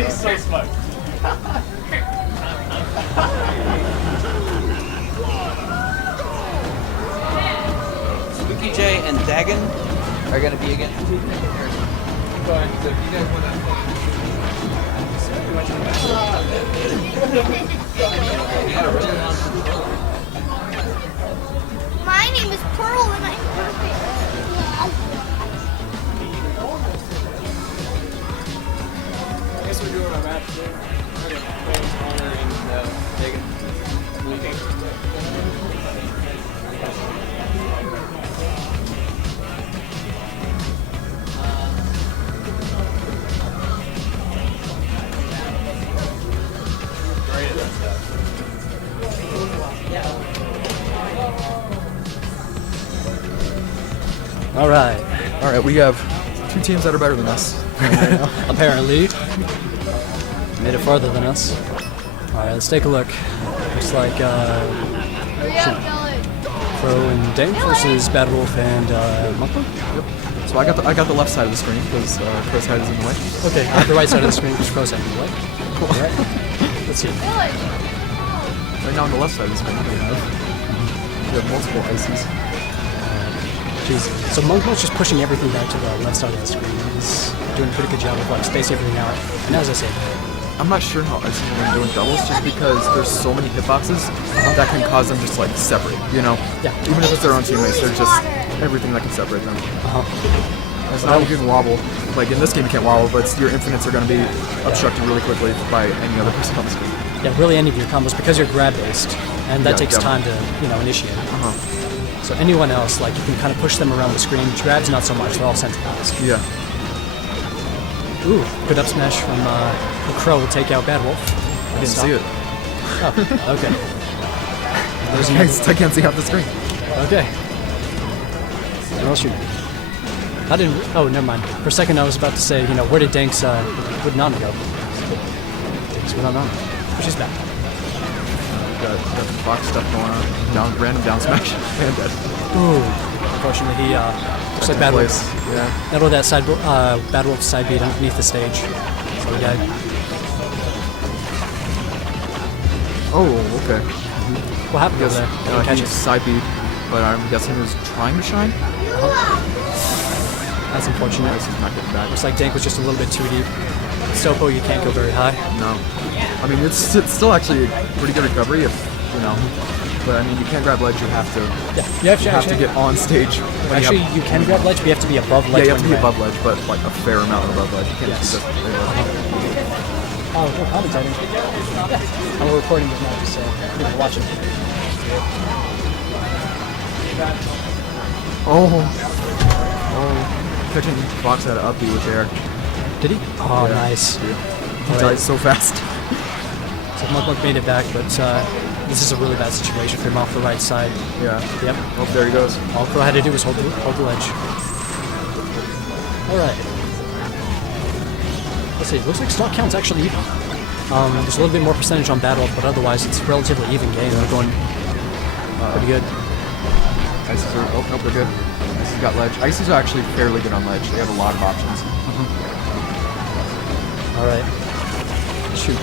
He's so smart. Spooky J and Dagon are gonna be again. My name is Pearl and I'm perfect. I guess we're doing our match today. Honor and Dagon. Great at that stuff. All right. All right, we have 2 teams that are better than us. Apparently. Made it farther than us. All right, let's take a look. Looks like Crow and Dank versus Badwolf and Monkmonk. Yep. So I got the left side of the screen because Crow's head is in the way. Okay, I have the right side of the screen because Crow's head in the way. Cool. All right. Let's see. Right now on the left side of the screen, we have multiple ices. Jeez. So Monkmonk's just pushing everything back to the left side of the screen. He's doing a pretty good job of like spacing everything out. And as I said, I'm not sure how ices are doing doubles just because there's so many hitboxes that can cause them just like separate, you know? Yeah. Even if it's their own teammates, they're just everything that can separate them. It's not like you can wobble. Like in this game you can't wobble, but your infinites are going to be obstructed really quickly by any other person on the screen. Yeah, really any of your combos because you're grab based, and that takes definitely. time to initiate. So anyone else, like you can kind of push them around the screen. Grabs not so much; they're all centralized. Yeah. Ooh, good up smash from the Crow will take out Badwolf. I didn't see it. Oh, okay. I can't see half the screen. Okay. Where else shooting? I didn't. Oh, never mind. For a second, I was about to say, where did Dank's would Nana go? Dank's would Nana. But she's back. Got the box stuff going on. Random down smash. And dead. Ooh. Unfortunately, he looks like Badwolf. Yeah. Not only that side, Badwolf's side beat underneath the stage. So he died. Oh, okay. What happened over Yes, there? I didn't catch he it. side beat, but I'm guessing he was trying to shine. That's unfortunate. He's not getting back. Looks like Dank was just a little bit too deep. Sopo, you can't go very high. No. I mean, it's still actually a pretty good recovery if, but I mean, you can't grab ledge, you have to, Yeah, you have to get on stage. When Actually, you can grab ledge, but you have to be above ledge. you have to when be you above ledge, but like a fair amount above ledge. You can't Yes. just Oh, no, commentating. Yeah. I'm recording it now, so you can watch it. Oh, catching Fox at an up B with air. Did he? Oh, Yeah. nice. He Alright. died so fast. So Monkmonk made it back, but this is a really bad situation for him off the right side. Yeah. Yep. Oh, there he goes. All Crow had to do was hold the ledge. Alright. Let's see, looks like stock count's actually even. There's a little bit more percentage on Badwolf, but otherwise it's a relatively even game. They're going pretty good. Ices are, oh, nope, they're good. Ices got ledge. Ices are actually fairly good on ledge. They have a lot of options. Alright. Shoot.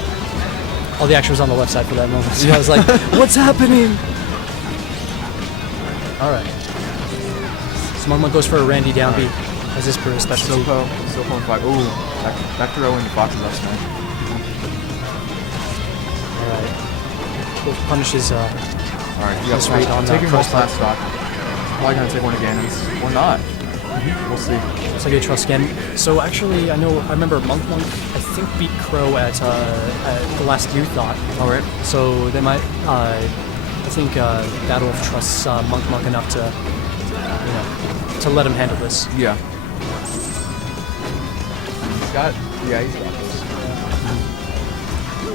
All the action was on the left side for that moment, so I was like, what's happening? Alright. So Monkmonk goes for a Randy down B, as his per specialty. Sopo and 5. Ooh, back to row into Fox's up smash. Alright. Wolf punishes, Alright, you got That's right, straight. on Taking cross most last stock. Probably gonna take one of Ganon's. Or not. We'll see. looks like they trust again. So actually, I remember Monkmonk, I think, beat Crow at the last U Thought. Alright. So they might, I think Badwolf trusts Monkmonk enough to, to let him handle this. Yeah. He's got this.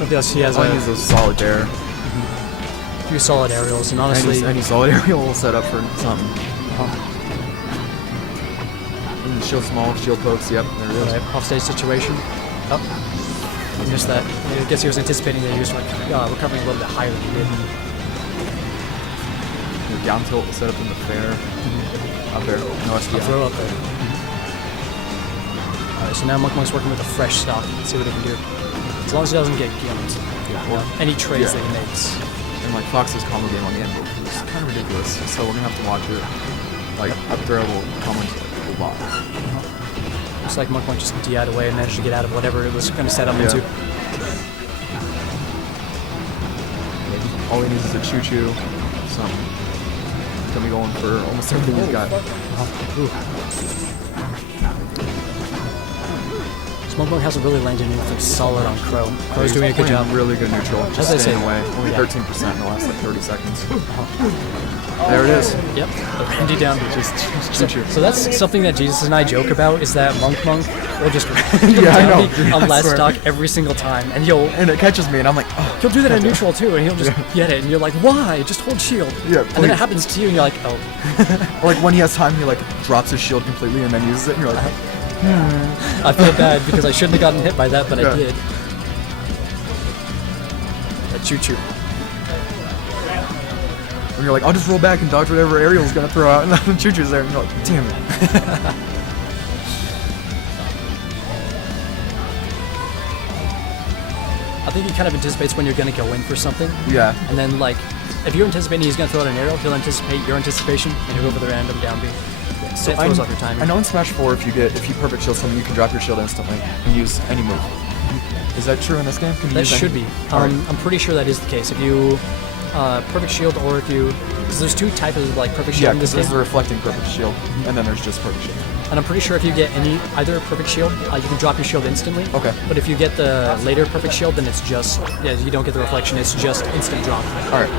Because he has All he needs is a solid air. a few solid aerials, and honestly, Any solid aerial will set up for something. Shield small, shield pokes, yep, there it is. right, off-stage situation. Oh, I missed that. I guess he was anticipating that he was recovering a little bit higher than he did. The down tilt will set up in the fair. Up there, no SDI. Throw up there. Alright, so now Monkmonk's working with a fresh stock. Let's see what he can do. As long as he doesn't get guilty. Any trades that he makes. And like Fox's combo game on Ganon is kind of ridiculous, so we're gonna have to watch it. Like Upthrow will come into a lot. Looks like Monkmonk just DI'd away and managed to get out of whatever it was going to set him into. All he needs is a choo-choo, something. Gonna be going for almost everything he's got. Monkmonk hasn't really landed anything solid on Crow. Crow's doing a good job. Really good neutral, just As I staying say, away. Only 13% in the last like 30 seconds. There it is. Yep, the Randy down. Just choo-choo. So that's something that Jesus and I joke about, is that Monkmonk will just Yeah, I know, dude, on I last swear. stock every single time, and And it catches me, and I'm like, oh. he'll do that in neutral too, and he'll just get it, and you're like, why? Just hold shield. Yeah, and then it happens to you, and you're like, oh. Like when he has time, he like drops his shield completely and then uses it, and you're like, I feel bad because I shouldn't have gotten hit by that, but I did. A choo-choo. and you're like, I'll just roll back and dodge whatever Ariel's gonna throw out, and then choo-choo's there, and you're like, damn it. I think he kind of anticipates when you're going to go in for something. Yeah. And then, like, if you're anticipating he's going to throw out an arrow, he'll anticipate your anticipation, and he'll go for the random down B. So it throws off your timing. I know in Smash 4, if you perfect shield something, you can drop your shield instantly and use any move. Is that true in this game? Can you That use should any? be. Alright. I'm pretty sure that is the case. If you perfect shield, or if you, because there's two types of like perfect shield Yeah, in this because there's game, the reflecting perfect shield, and then there's just perfect shield. and I'm pretty sure if you get either perfect shield, you can drop your shield instantly. Okay. But if you get the later perfect shield, then it's just you don't get the reflection. It's just instant drop. Alright.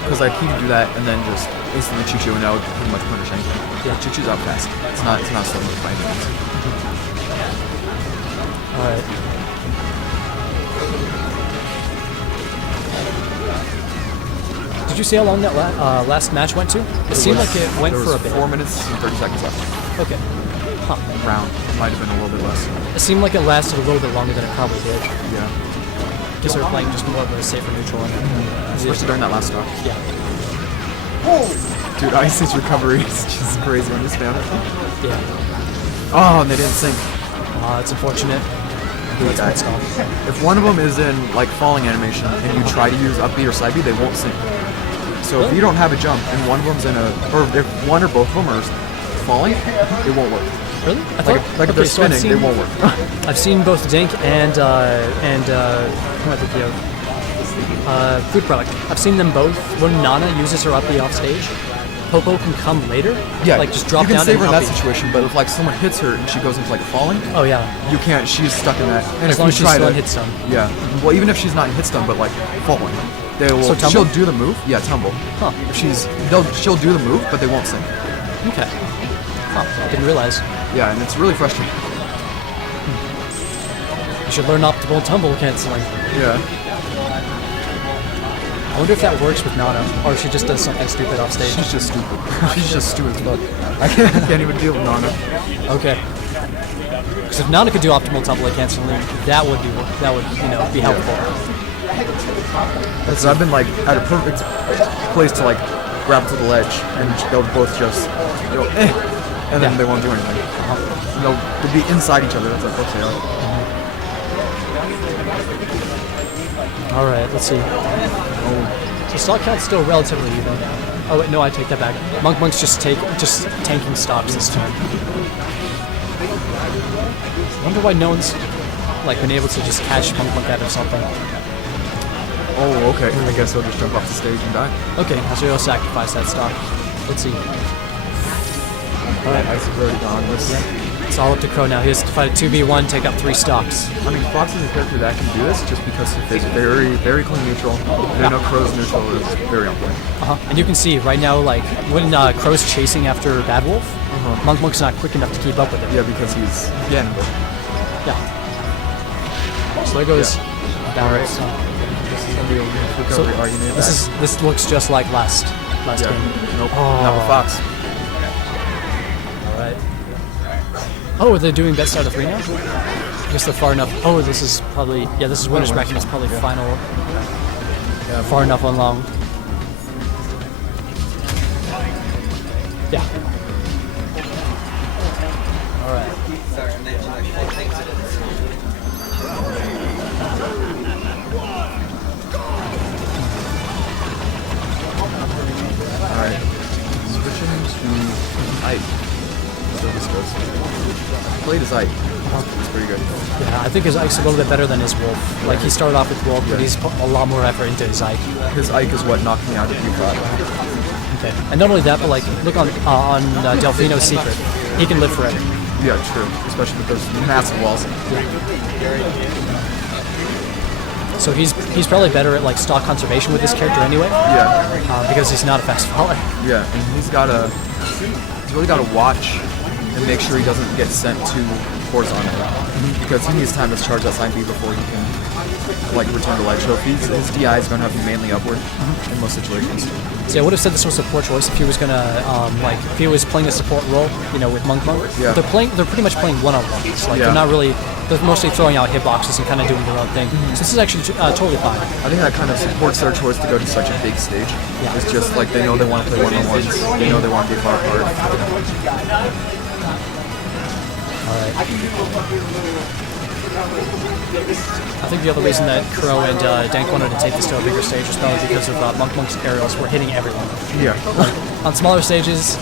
Because like he could do that and then just instantly choo-choo, and that would pretty much punish anything. Yeah. Choo-choo's out fast. It's not slow move by any means. All right. Did you see how long that last match went to? It seemed like it went There for a was bit. 4 minutes and 30 seconds left. Okay. Huh. Round. Might have been a little bit less. It seemed like it lasted a little bit longer than it probably did. Yeah. Because they were playing just more of a safer neutral. Especially during that last stock. Yeah. Dude, Ice's recovery is just crazy when you spam it. Yeah. Oh, and they didn't sync. It's unfortunate. Hate that. If one of them is in like falling animation and you try to use up B or side B, they won't sync. So if you don't have a jump and one of them's in a, or if one or both of them are falling, it won't work. Really? I Like, thought, like if they're so I've spinning, they seen- won't work. I've seen both Dank and who am I thinking of? Food Product. I've seen them both. When Nana uses her up B off stage, Popo can come later. Yeah, Like just drop you can down save her and in up that B. situation, but if like someone hits her and she goes into like falling, Oh yeah. you can't. She's stuck in that. And As if long you as she's try still to in hit stun. yeah, well even if she's not in hit stun, but like falling, they will. So tumble? She'll do the move. Yeah, tumble. Huh. If she'll do the move, but they won't sync. Okay. Huh. I didn't realize. Yeah, and it's really frustrating. You should learn optimal tumble canceling. Yeah. I wonder if that works with Nana, or if she just does something stupid off stage. She's just stupid. She's just stupid as fuck. I can't even deal with Nana. Okay. Because if Nana could do optimal tumble canceling, that would be helpful. Because I've been like at a perfect place to like grab to the ledge, and they'll both just go and then they won't do anything. They'll be inside each other. That's like okay. All right, let's see. So stock count's still relatively even. Oh wait, no, I take that back. Monkmonk's just tanking stocks this time. I wonder why no one's like been able to just catch Monkmonk out of something. Oh, okay. I guess he'll just jump off the stage and die. Okay, so he'll sacrifice that stock. Let's see. Alright, Ice is already gone. It's all up to Crow now. He has to fight a 2v1, take up 3 stocks. I mean, Fox is a character that can do this just because he plays very, very clean neutral. They know Crow's neutral is very on point. And you can see right now, like when Crow's chasing after Badwolf, Monkmonk's not quick enough to keep up with him. Yeah, because he's Ganon. Yeah. So there goes. Alright. So Recovery argument. this looks just like last Yeah. game. Nope. Oh. Not with Fox. All right. Oh, are they doing best out of 3 now? I guess they're far enough. Oh, this is probably this is winner's bracket. It's probably final. Yeah, far enough along. Yeah. All right. I think his Ike's a little bit better than his Wolf. Like, he started off with Wolf, but he's put a lot more effort into his Ike. His Ike is what knocked me out of P5. Okay. And not only that, but like, look on Delfino's Secret. He can live forever. Yeah, true. Especially with those massive walls. So he's probably better at like stock conservation with this character anyway. Yeah. Because he's not a fast faller. Yeah, and he's really got to watch and make sure he doesn't get sent too horizontally. Because he needs time to charge that sign B before he can like return to ledge. So if his DI is going to have to be mainly upward in most situations. So I would have said this was a poor choice if he was gonna if he was playing a support role, you know, with Monkmonk. Yeah. They're pretty much playing one-on-ones. Like they're not really. They're mostly throwing out hitboxes and kind of doing their own thing. So this is actually totally fine. I think that kind of supports their choice to go to such a big stage. Yeah. It's just like they know they want to play one-on-ones. They know they want to be far apart. Alright. I think the other reason that Crow and Dank wanted to take this to a bigger stage was probably because of Monkmonk's aerials were hitting everyone. Yeah. On smaller stages,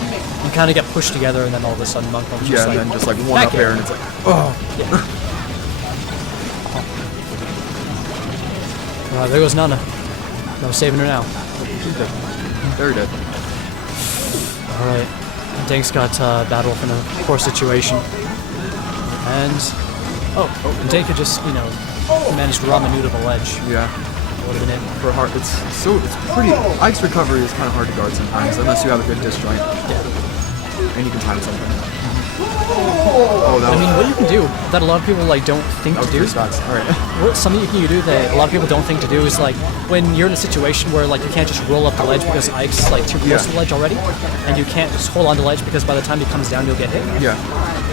you kind of get pushed together, and then all of a sudden Monkmonk's just Yeah, like, and then just like one up air, and it's like, oh. Yeah. There goes Nana. No saving her now. She's dead. Very dead. Alright. Dank's got Badwolf in a poor situation. And... Oh, and Dank could just, you know, manage to Ramanu to the ledge. Yeah. Would have been it. For hard, it's pretty. Ike's recovery is kind of hard to guard sometimes, unless you have a good disjoint. Yeah. And you can time something. Oh, that I mean, what you can do that a lot of people like don't think to do. Shots. All right. What something you can do that a lot of people don't think to do is like when you're in a situation where like you can't just roll up the ledge because Ike's like too close to the ledge already, and you can't just hold on to the ledge because by the time he comes down you'll get hit. Yeah.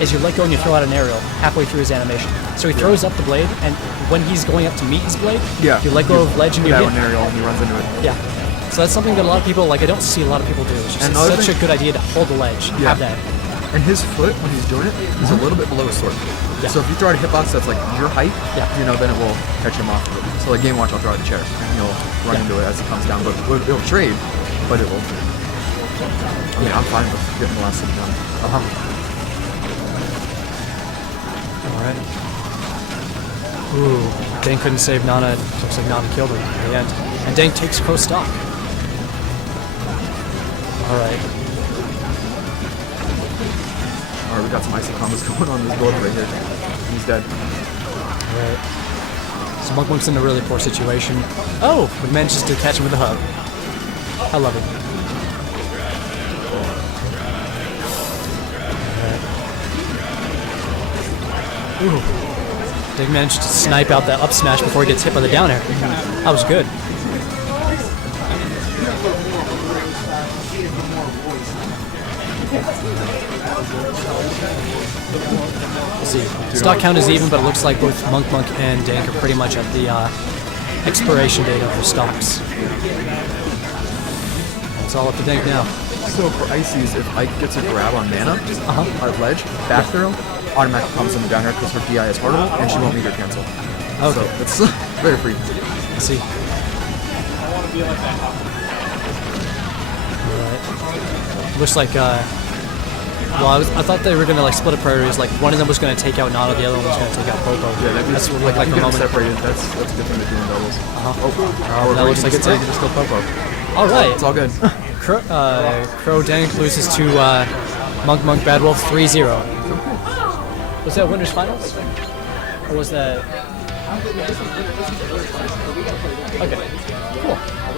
Is you let go and you throw out an aerial halfway through his animation. So he throws up the blade, and when he's going up to meet his blade, you let go of ledge and you that hit. one aerial, and he runs into it. Yeah. So that's something that a lot of people like. I don't see a lot of people do. It's just such a good idea to hold the ledge. Yeah. Have that. And his foot, when he's doing it, is a little bit below his sword. Yeah. So if you throw out a hitbox that's like your height, Yeah. you know, then it will catch him off. So like Game Watch, I'll throw out a chair, and he'll run into it as it comes down. But it'll trade, but it will. I mean, I'm fine with getting the last thing done. Alright. Ooh, Dank couldn't save Nana. Looks like Nana killed him at the end. And Dank takes Crow stock. Alright. Alright, we got some icy combos going on this build right here. He's dead. Alright. So Monkmonk's in a really poor situation. Oh! But manages to catch him with a hug. I love it. Alright. Ooh. Dank managed to snipe out that up smash before he gets hit by the down air. That was good. Let's see. Stock count is even, but it looks like both Monkmonk and Dank are pretty much at the expiration date of their stocks. It's all up to Dank now. So for Icy's, if Ike gets a grab on mana, at ledge, back throw, automatically comes in the down air because her DI is harder, and she won't meter cancel. Okay. So it's very free. Let's see. I want to be like that. Alright. Looks like, well, I thought they were gonna like split up priorities. Like one of them was gonna take out Nana, the other one was gonna take out Popo. Yeah, that's like like you the get them moment. separated. That's a good thing to do in doubles. That looks like it's it. it. Just kill Popo. All right. It's all good. Crow Dank loses to Monkmonk Badwolf 3-0. Was that winners finals? Or was that? Okay. Cool.